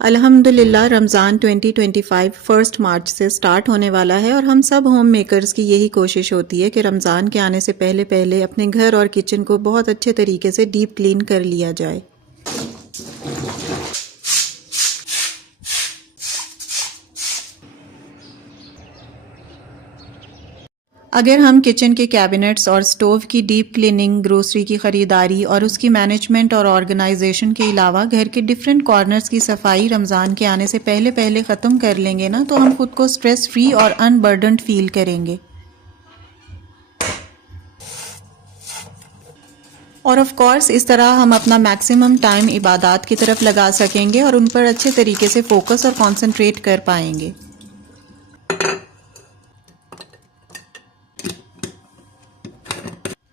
अल्हम्दुलिल्लाह रमज़ान 2025 1 मार्च से स्टार्ट होने वाला है और हम सब होम मेकर्स की यही कोशिश होती है कि रमज़ान के आने से पहले पहले अपने घर और किचन को बहुत अच्छे तरीके से डीप क्लीन कर लिया जाए। अगर हम किचन के कैबिनेट्स और स्टोव की डीप क्लीनिंग, ग्रोसरी की ख़रीदारी और उसकी मैनेजमेंट और ऑर्गेनाइजेशन के अलावा घर के डिफरेंट कॉर्नर्स की सफाई रमज़ान के आने से पहले पहले ख़त्म कर लेंगे ना, तो हम खुद को स्ट्रेस फ्री और अनबर्डन्ड फील करेंगे। और ऑफ कोर्स इस तरह हम अपना मैक्सिमम टाइम इबादत की तरफ लगा सकेंगे और उन पर अच्छे तरीके से फोकस और कंसंट्रेट कर पाएंगे।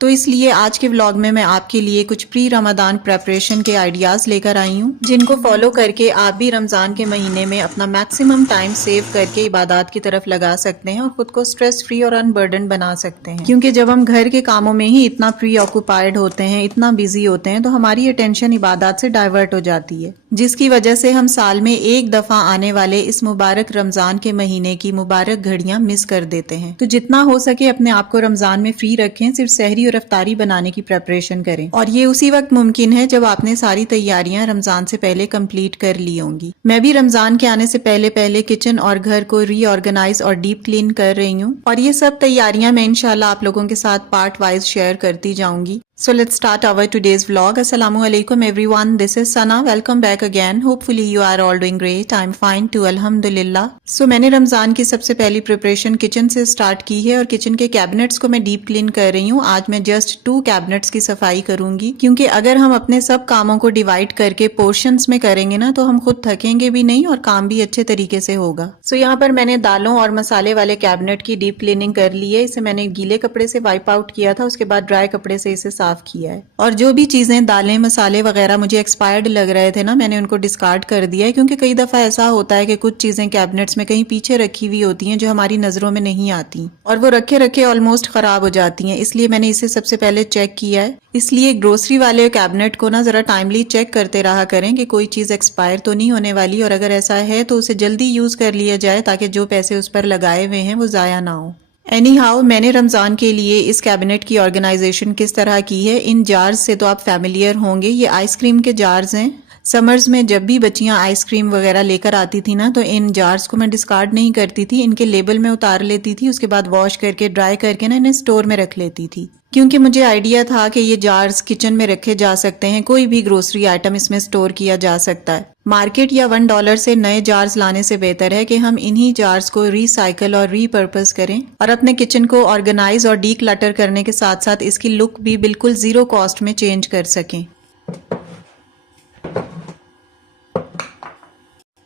तो इसलिए आज के व्लॉग में मैं आपके लिए कुछ प्री रमज़ान प्रेपरेशन के आइडियाज़ लेकर आई हूँ, जिनको फॉलो करके आप भी रमज़ान के महीने में अपना मैक्सिमम टाइम सेव करके इबादत की तरफ लगा सकते हैं और खुद को स्ट्रेस फ्री और अनबर्डन बना सकते हैं। क्योंकि जब हम घर के कामों में ही इतना प्री ऑक्यूपाइड होते हैं, इतना बिजी होते हैं, तो हमारी अटेंशन इबादत से डाइवर्ट हो जाती है, जिसकी वजह से हम साल में एक दफ़ा आने वाले इस मुबारक रमज़ान के महीने की मुबारक घड़ियां मिस कर देते हैं। तो जितना हो सके अपने आप को रमज़ान में फ्री रखें, सिर्फ सहरी और इफ्तारी बनाने की प्रेपरेशन करें। और ये उसी वक्त मुमकिन है जब आपने सारी तैयारियां रमज़ान से पहले कंप्लीट कर ली होंगी। मैं भी रमज़ान के आने से पहले पहले किचन और घर को रीऑर्गेनाइज और डीप क्लीन कर रही हूँ और ये सब तैयारियां मैं इंशाल्लाह आप लोगों के साथ पार्ट वाइज शेयर करती जाऊंगी। So let's start our today's vlog. Assalamu alaikum everyone. This is Sana. Welcome back again. Hopefully you are all doing great. I'm fine too. Alhamdulillah. So मैंने रमज़ान की सबसे पहली प्रिपरेशन किचन से start की है और किचन के कैबिनेट्स को मैं डीप क्लीन कर रही हूँ। आज मैं जस्ट 2 कैबिनेट्स की सफाई करूंगी, क्योंकि अगर हम अपने सब कामों को डिवाइड करके पोर्शंस में करेंगे ना, तो हम खुद थकेंगे भी नहीं और काम भी अच्छे तरीके से होगा। सो यहाँ पर मैंने दालों और मसाले वाले कैबिनेट की डीप क्लीनिंग कर ली है। इसे मैंने गीले कपड़े से वाइप आउट किया था, उसके बाद ड्राई कपड़े से इसे साफ किया है। और जो भी चीजें दालें मसाले वगैरह मुझे एक्सपायर्ड लग रहे थे ना, मैंने उनको डिस्कार्ड कर दिया है, क्योंकि कई दफा ऐसा होता है कि कुछ चीजें कैबिनेट्स में कहीं पीछे रखी हुई होती हैं जो हमारी नजरों में नहीं आती और वो रखे रखे ऑलमोस्ट खराब हो जाती हैं। इसलिए मैंने इसे सबसे पहले चेक किया है। इसलिए ग्रोसरी वाले कैबिनेट को ना जरा टाइमली चेक करते रहा करें कि कोई चीज एक्सपायर तो नहीं होने वाली, और अगर ऐसा है तो उसे जल्दी यूज कर लिया जाए ताकि जो पैसे उस पर लगाए हुए हैं वो जाया ना हो। एनी हाउ, मैंने रमज़ान के लिए इस कैबिनेट की ऑर्गेनाइजेशन किस तरह की है, इन जार्स से तो आप फैमिलियर होंगे। ये आइसक्रीम के जार्स हैं। समर्स में जब भी बच्चियां आइसक्रीम वगैरह लेकर आती थी ना, तो इन जार्स को मैं डिस्कार्ड नहीं करती थी, इनके लेबल में उतार लेती थी, उसके बाद वॉश करके ड्राई करके ना इन्हें स्टोर में रख लेती थी, क्योंकि मुझे आइडिया था कि ये जार्स किचन में रखे जा सकते हैं, कोई भी ग्रोसरी आइटम इसमें स्टोर किया जा सकता है। मार्केट या $1 से नए जार्स लाने से बेहतर है कि हम इन्हीं जार्स को रिसाइकल और रीपर्पस करें और अपने किचन को ऑर्गेनाइज और डी क्लटर करने के साथ साथ इसकी लुक भी बिल्कुल जीरो कॉस्ट में चेंज कर सकें।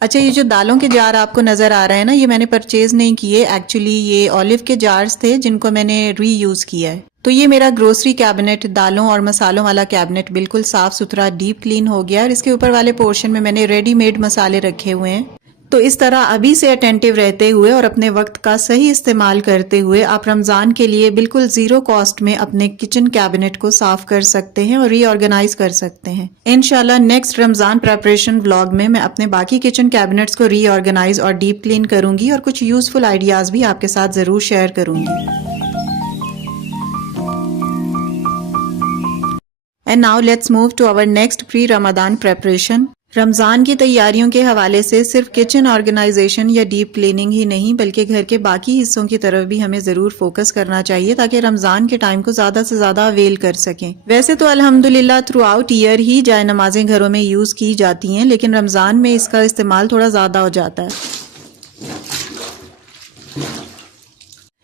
अच्छा, ये जो दालों के जार आपको नजर आ रहे हैं ना, ये मैंने परचेज नहीं किए। एक्चुअली ये ऑलिव के जार्स थे जिनको मैंने रीयूज किया है। तो ये मेरा ग्रोसरी कैबिनेट, दालों और मसालों वाला कैबिनेट बिल्कुल साफ सुथरा डीप क्लीन हो गया और इसके ऊपर वाले पोर्शन में मैंने रेडीमेड मसाले रखे हुए हैं। तो इस तरह अभी से अटेंटिव रहते हुए और अपने वक्त का सही इस्तेमाल करते हुए आप रमज़ान के लिए बिल्कुल जीरो कॉस्ट में अपने किचन कैबिनेट को साफ कर सकते हैं और रीऑर्गेनाइज कर सकते हैं। इंशाल्लाह नेक्स्ट रमज़ान प्रेपरेशन व्लॉग में मैं अपने बाकी किचन कैबिनेट्स को रीऑर्गेनाइज और डीप क्लीन करूंगी और कुछ यूजफुल आइडियाज भी आपके साथ जरूर शेयर करूंगी। And now let's move to our next pre Ramzan preparation. Ramzan की तैयारियों के हवाले से सिर्फ किचन ऑर्गेनाइजेशन या डीप क्लीनिंग ही नहीं, बल्कि घर के बाकी हिस्सों की तरफ भी हमें ज़रूर फोकस करना चाहिए ताकि रमज़ान के टाइम को ज़्यादा से ज़्यादा अवेल कर सकें। वैसे तो अल्हम्दुलिल्लाह थ्रू आउट ईयर ही जाए नमाजें घरों में यूज़ की जाती हैं, लेकिन रमज़ान में इसका इस्तेमाल थोड़ा ज़्यादा हो जाता है।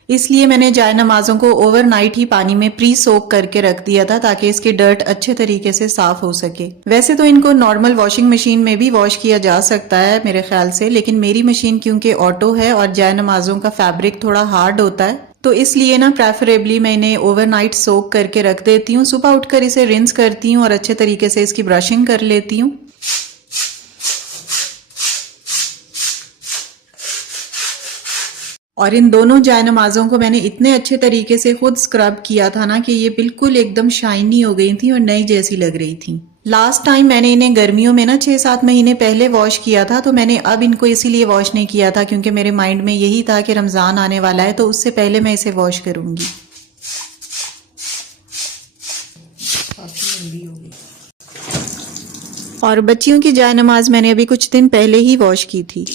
इसलिए मैंने जाय नमाजों को ओवरनाइट ही पानी में प्री सोक करके रख दिया था ताकि इसकी डर्ट अच्छे तरीके से साफ हो सके। वैसे तो इनको नॉर्मल वॉशिंग मशीन में भी वॉश किया जा सकता है मेरे ख्याल से, लेकिन मेरी मशीन क्योंकि ऑटो है और जाय नमाजों का फैब्रिक थोड़ा हार्ड होता है, तो इसलिए ना प्रेफरेबली मैं इन्हें ओवरनाइट सोक करके रख देती हूँ। सुबह उठकर इसे रिंस करती हूँ और अच्छे तरीके से इसकी ब्रशिंग कर लेती हूँ। और इन दोनों जाय नमाजों को मैंने इतने अच्छे तरीके से खुद स्क्रब किया था ना कि ये बिल्कुल एकदम शाइनी हो गई थी और नई जैसी लग रही थी। लास्ट टाइम मैंने इन्हें गर्मियों में ना 6-7 महीने पहले वॉश किया था, तो मैंने अब इनको इसीलिए वॉश नहीं किया था क्योंकि मेरे माइंड में यही था कि रमज़ान आने वाला है तो उससे पहले मैं इसे वॉश करूंगी। और बच्चियों की जाय नमाज मैंने अभी कुछ दिन पहले ही वॉश की थी।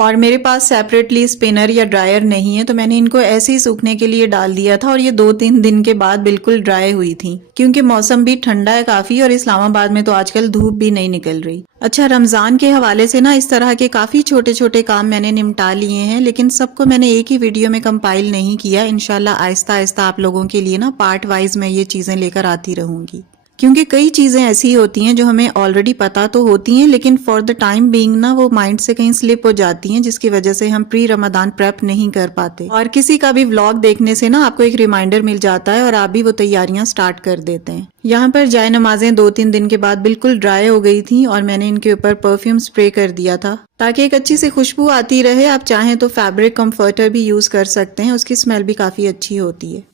और मेरे पास सेपरेटली स्पिनर या ड्रायर नहीं है, तो मैंने इनको ऐसे ही सूखने के लिए डाल दिया था और ये 2-3 दिन के बाद बिल्कुल ड्राई हुई थी क्योंकि मौसम भी ठंडा है काफी और इस्लामाबाद में तो आजकल धूप भी नहीं निकल रही। अच्छा, रमजान के हवाले से ना इस तरह के काफी छोटे छोटे काम मैंने निपटा लिए हैं, लेकिन सबको मैंने एक ही वीडियो में कंपाइल नहीं किया। इंशाल्लाह आहिस्ता आहिस्ता आप लोगों के लिए ना पार्ट वाइज मैं ये चीजें लेकर आती रहूंगी क्योंकि कई चीजें ऐसी होती हैं जो हमें ऑलरेडी पता तो होती हैं, लेकिन फॉर द टाइम बीइंग ना वो माइंड से कहीं स्लिप हो जाती हैं, जिसकी वजह से हम प्री रमदान प्रेप नहीं कर पाते। और किसी का भी व्लॉग देखने से ना आपको एक रिमाइंडर मिल जाता है और आप भी वो तैयारियां स्टार्ट कर देते हैं। यहाँ पर जाय नमाजें 2-3 दिन के बाद बिल्कुल ड्राई हो गई थी और मैंने इनके ऊपर परफ्यूम स्प्रे कर दिया था ताकि एक अच्छी सी खुशबू आती रहे। आप चाहें तो फैब्रिक कंफर्टर भी यूज कर सकते हैं, उसकी स्मेल भी काफी अच्छी होती है।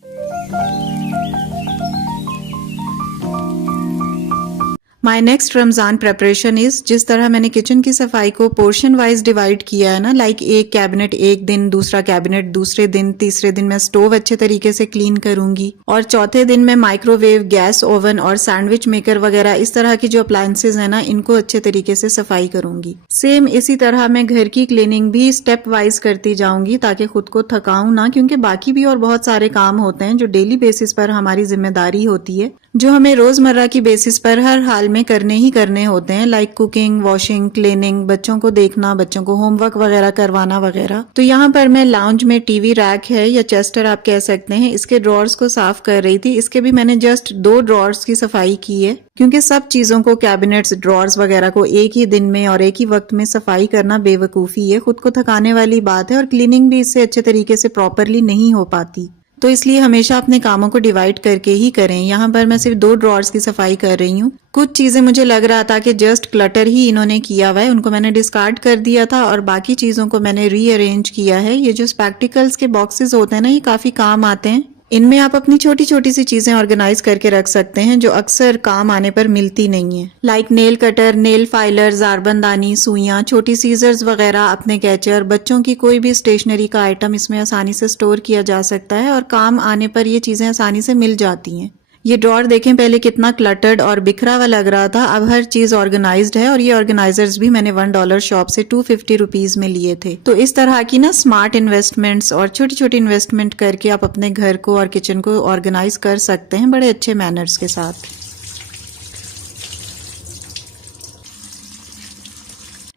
My next Ramzan preparation is, जिस तरह मैंने किचन की सफाई को पोर्शन वाइज डिवाइड किया है ना, लाइक एक कैबिनेट एक दिन, दूसरा कैबिनेट दूसरे दिन, तीसरे दिन मैं स्टोव अच्छे तरीके से क्लीन करूंगी और चौथे दिन मैं माइक्रोवेव, गैस ओवन और सैंडविच मेकर वगैरह इस तरह की जो अप्लायंसेज है ना, इनको अच्छे तरीके से सफाई करूंगी। सेम इसी तरह मैं घर की क्लीनिंग भी स्टेप वाइज करती जाऊंगी ताकि खुद को थकाऊं ना, क्योंकि बाकी भी और बहुत सारे काम होते हैं जो डेली बेसिस पर हमारी जिम्मेदारी होती है, जो हमें रोजमर्रा की बेसिस पर हर हाल में करने ही करने होते हैं, लाइक कुकिंग, वॉशिंग, क्लीनिंग, बच्चों को देखना, बच्चों को होमवर्क वगैरह करवाना वगैरह। तो यहाँ पर मैं लाउंज में टीवी रैक है या चेस्टर आप कह सकते हैं, इसके ड्रॉर्स को साफ कर रही थी। इसके भी मैंने जस्ट 2 ड्रॉर्स की सफाई की है क्योंकि सब चीजों को, कैबिनेट्स, ड्रॉर्स वगैरह को एक ही दिन में और एक ही वक्त में सफाई करना बेवकूफी है, खुद को थकाने वाली बात है और क्लीनिंग भी इससे अच्छे तरीके से प्रॉपरली नहीं हो पाती। तो इसलिए हमेशा अपने कामों को डिवाइड करके ही करें। यहाँ पर मैं सिर्फ 2 ड्रॉर्स की सफाई कर रही हूँ। कुछ चीजें मुझे लग रहा था कि जस्ट क्लटर ही इन्होंने किया हुआ है, उनको मैंने डिस्कार्ड कर दिया था और बाकी चीजों को मैंने रीअरेंज किया है। ये जो स्पेक्टिकल्स के बॉक्सेस होते हैं ना, ये काफी काम आते हैं। इनमें आप अपनी छोटी छोटी सी चीजें ऑर्गेनाइज करके रख सकते हैं जो अक्सर काम आने पर मिलती नहीं है, like nail cutter, nail filer, ज़ारबंदानी, सुइयां, छोटी सीजर्स वगैरह, अपने कैचर, बच्चों की कोई भी स्टेशनरी का आइटम इसमें आसानी से स्टोर किया जा सकता है और काम आने पर ये चीजें आसानी से मिल जाती हैं। ये ड्रॉर देखें, पहले कितना क्लटर्ड और बिखरा हुआ लग रहा था, अब हर चीज ऑर्गेनाइज्ड है और ये ऑर्गेनाइजर्स भी मैंने $1 शॉप से 250 रुपीज में लिए थे। तो इस तरह की ना स्मार्ट इन्वेस्टमेंट्स और छोटी छोटी इन्वेस्टमेंट करके आप अपने घर को और किचन को ऑर्गेनाइज कर सकते हैं बड़े अच्छे मैनर्स के साथ।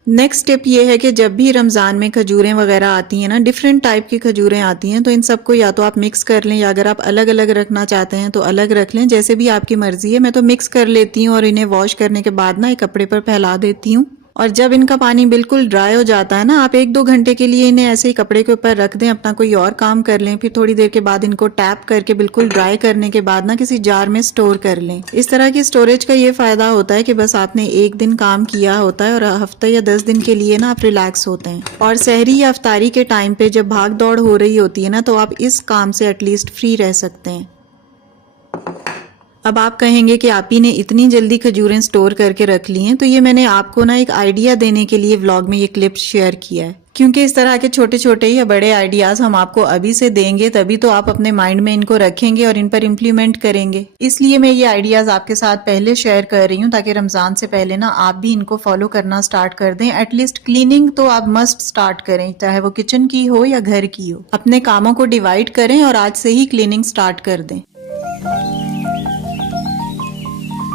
नेक्स्ट टिप ये है कि जब भी रमजान में खजूरें वगैरह आती हैं ना, डिफरेंट टाइप की खजूरें आती हैं, तो इन सबको या तो आप मिक्स कर लें या अगर आप अलग अलग रखना चाहते हैं तो अलग रख लें, जैसे भी आपकी मर्जी है। मैं तो मिक्स कर लेती हूँ और इन्हें वॉश करने के बाद ना एक कपड़े पर फैला देती हूँ और जब इनका पानी बिल्कुल ड्राई हो जाता है ना, आप 1-2 घंटे के लिए इन्हें ऐसे ही कपड़े के ऊपर रख दें, अपना कोई और काम कर लें, फिर थोड़ी देर के बाद इनको टैप करके बिल्कुल ड्राई करने के बाद ना किसी जार में स्टोर कर लें। इस तरह की स्टोरेज का ये फायदा होता है कि बस आपने एक दिन काम किया होता है और हफ्ते या 10 दिन के लिए ना आप रिलैक्स होते हैं और सहरी या अफ्तारी के टाइम पे जब भाग दौड़ हो रही होती है ना, तो आप इस काम से एटलीस्ट फ्री रह सकते हैं। अब आप कहेंगे कि आप ही ने इतनी जल्दी खजूरें स्टोर करके रख ली हैं, तो ये मैंने आपको ना एक आइडिया देने के लिए व्लॉग में ये क्लिप शेयर किया है, क्योंकि इस तरह के छोटे छोटे या बड़े आइडियाज हम आपको अभी से देंगे तभी तो आप अपने माइंड में इनको रखेंगे और इन पर इम्प्लीमेंट करेंगे। इसलिए मैं ये आइडियाज आपके साथ पहले शेयर कर रही हूँ ताकि रमजान से पहले ना आप भी इनको फॉलो करना स्टार्ट कर दें। एटलीस्ट क्लीनिंग तो आप मस्ट स्टार्ट करें, चाहे वो किचन की हो या घर की हो। अपने कामों को डिवाइड करें और आज से ही क्लीनिंग स्टार्ट कर दें।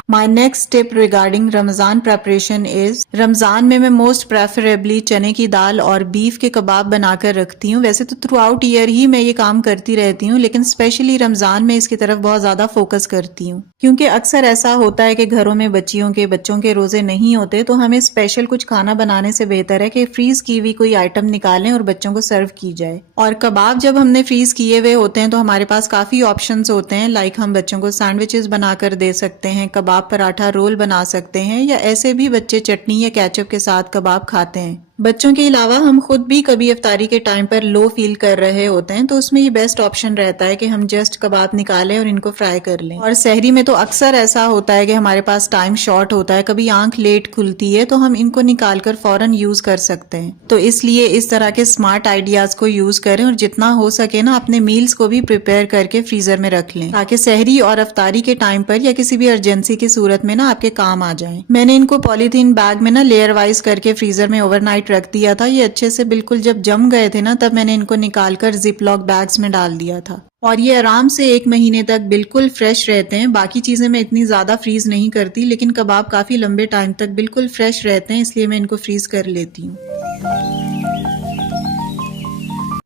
My next tip regarding Ramzan preparation is, Ramzan में मैं मोस्ट प्रेफरेबली चने की दाल और बीफ के कबाब बनाकर रखती हूँ। वैसे तो थ्रू आउट ईयर ही मैं ये काम करती रहती हूँ, लेकिन स्पेशली रमजान में इसकी तरफ बहुत ज्यादा फोकस करती हूँ, क्योंकि अक्सर ऐसा होता है कि घरों में बच्चों के रोजे नहीं होते, तो हमें स्पेशल कुछ खाना बनाने से बेहतर है कि फ्रीज की हुई कोई आइटम निकालें और बच्चों को सर्व की जाए। और कबाब जब हमने फ्रीज किए हुए होते हैं तो हमारे पास काफी ऑप्शंस होते हैं, लाइक हम बच्चों को सैंडविचेस बनाकर दे सकते हैं, कबाब पराठा रोल बना सकते हैं, या ऐसे भी बच्चे चटनी या केचप के साथ कबाब खाते हैं। बच्चों के अलावा हम खुद भी कभी इफ्तारी के टाइम पर लो फील कर रहे होते हैं तो उसमें ये बेस्ट ऑप्शन रहता है कि हम जस्ट कबाब निकालें और इनको फ्राई कर लें। और सहरी में तो अक्सर ऐसा होता है कि हमारे पास टाइम शॉर्ट होता है, कभी आंख लेट खुलती है, तो हम इनको निकाल कर फौरन यूज कर सकते हैं। तो इसलिए इस तरह के स्मार्ट आइडियाज को यूज करें और जितना हो सके ना अपने मील्स को भी प्रिपेयर करके फ्रीजर में रख लें ताकि सहरी और इफ्तारी के टाइम पर या किसी भी अर्जेंसी की सूरत में ना आपके काम आ जाए। मैंने इनको पॉलीथीन बैग में ना लेयर वाइज करके फ्रीजर में ओवरनाइट रख दिया था। ये अच्छे से बिल्कुल जब जम गए थे ना तब मैंने इनको निकालकर जिप लॉक बैग्स में डाल दिया था और ये आराम से 1 महीने तक बिल्कुल फ्रेश रहते हैं। बाकी चीजें मैं इतनी ज्यादा फ्रीज नहीं करती लेकिन कबाब काफी लंबे टाइम तक बिल्कुल फ्रेश रहते हैं, इसलिए मैं इनको फ्रीज कर लेती हूँ।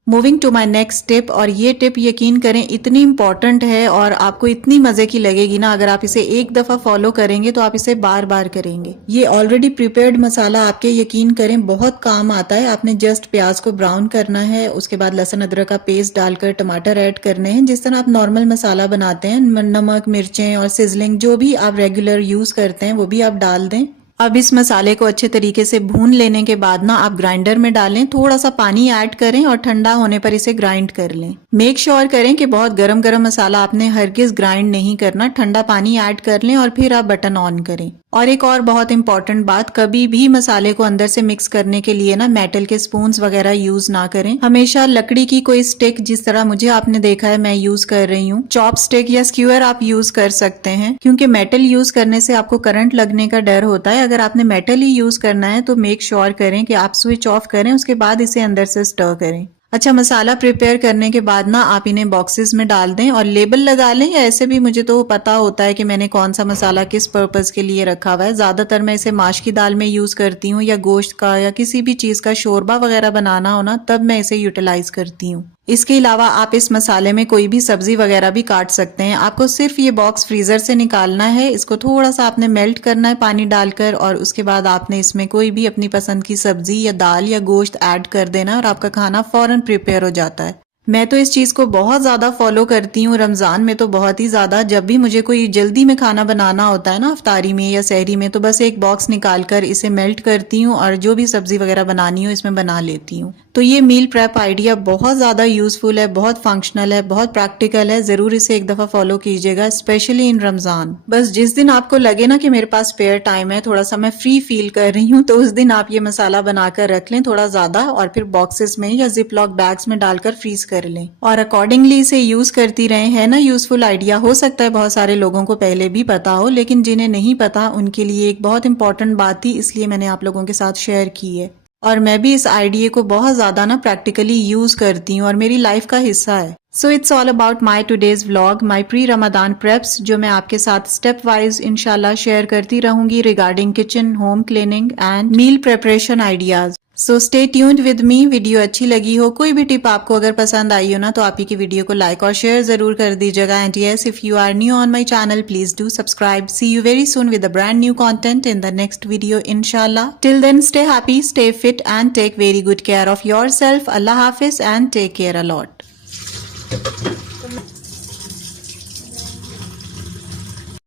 Moving to my next tip, और ये टिप यकीन करें इतनी इंपॉर्टेंट है और आपको इतनी मजे की लगेगी ना, अगर आप इसे एक दफा फॉलो करेंगे तो आप इसे बार बार करेंगे। ये ऑलरेडी प्रिपेयर्ड मसाला आपके यकीन करें बहुत काम आता है। आपने जस्ट प्याज को ब्राउन करना है, उसके बाद लहसुन अदरक का पेस्ट डालकर टमाटर ऐड करने हैं जिस तरह आप नॉर्मल मसाला बनाते हैं। नमक, मिर्चें और सिजलिंग जो भी आप रेगुलर यूज करते हैं वो भी आप डाल दें। अब इस मसाले को अच्छे तरीके से भून लेने के बाद ना आप ग्राइंडर में डालें, थोड़ा सा पानी ऐड करें और ठंडा होने पर इसे ग्राइंड कर लें। मेक श्योर करें कि बहुत गरम गरम मसाला आपने हरगिज ग्राइंड नहीं करना, ठंडा पानी ऐड कर लें और फिर आप बटन ऑन करें। और एक और बहुत इंपॉर्टेंट बात, कभी भी मसाले को अंदर से मिक्स करने के लिए ना मेटल के स्पून्स वगैरह यूज ना करें। हमेशा लकड़ी की कोई स्टिक, जिस तरह मुझे आपने देखा है मैं यूज कर रही हूँ, चॉप स्टिक या स्क्यूअर आप यूज कर सकते हैं, क्योंकि मेटल यूज करने से आपको करंट लगने का डर होता है। अगर आपने मेटल ही यूज करना है तो मेक श्योर करें कि आप स्विच ऑफ करें, उसके बाद इसे अंदर से स्टर करें। अच्छा, मसाला प्रिपेयर करने के बाद ना आप इन्हें बॉक्सेस में डाल दें और लेबल लगा लें, या ऐसे भी मुझे तो पता होता है कि मैंने कौन सा मसाला किस पर्पस के लिए रखा हुआ है। ज्यादातर मैं इसे माश की दाल में यूज करती हूँ या गोश्त का या किसी भी चीज का शोरबा वगैरह बनाना हो ना, तब मैं इसे यूटिलाइज करती हूँ। इसके अलावा आप इस मसाले में कोई भी सब्जी वगैरह भी काट सकते हैं। आपको सिर्फ ये बॉक्स फ्रीजर से निकालना है, इसको थोड़ा सा आपने मेल्ट करना है पानी डालकर और उसके बाद आपने इसमें कोई भी अपनी पसंद की सब्जी या दाल या गोश्त ऐड कर देना और आपका खाना फौरन प्रिपेयर हो जाता है। मैं तो इस चीज को बहुत ज्यादा फॉलो करती हूँ, रमजान में तो बहुत ही ज्यादा। जब भी मुझे कोई जल्दी में खाना बनाना होता है ना इफ्तारी में या सहरी में, तो बस एक बॉक्स निकालकर इसे मेल्ट करती हूँ और जो भी सब्जी वगैरह बनानी हो इसमें बना लेती हूँ। तो ये मील प्रेप आइडिया बहुत ज्यादा यूजफुल है, बहुत फंक्शनल है, बहुत प्रैक्टिकल है। जरूर इसे एक दफा फॉलो कीजिएगा, स्पेशली इन रमजान। बस जिस दिन आपको लगे ना कि मेरे पास स्पेयर टाइम है, थोड़ा सा मैं फ्री फील कर रही हूँ, तो उस दिन आप ये मसाला बनाकर रख लें थोड़ा ज्यादा और फिर बॉक्सेस में या जिप लॉक बैग्स में डालकर फ्रीज कर लें और अकॉर्डिंगली इसे यूज करती रहे। है ना यूजफुल आइडिया? हो सकता है बहुत सारे लोगों को पहले भी पता हो, लेकिन जिन्हें नहीं पता उनके लिए एक बहुत इंपॉर्टेंट बात थी, इसलिए मैंने आप लोगों के साथ शेयर की है। और मैं भी इस आइडिया को बहुत ज्यादा ना प्रैक्टिकली यूज करती हूँ और मेरी लाइफ का हिस्सा है। So it's all about my today's vlog, my pre Ramadan preps, जो मैं आपके साथ स्टेप वाइज इंशाल्लाह शेयर करती रहूंगी regarding kitchen, home cleaning and meal preparation ideas. So stay tuned with me. Video अच्छी लगी हो, कोई भी टिप आपको अगर पसंद आई हो ना, तो आप ही की वीडियो को लाइक और शेयर जरूर कर दीजिएगा। And yes, if you are new on my channel, please do subscribe. See you very soon with a brand new content in the next video इंशाल्लाह। Till then stay happy, stay fit and take very good care of yourself. अल्लाह हाफिज and take care a lot.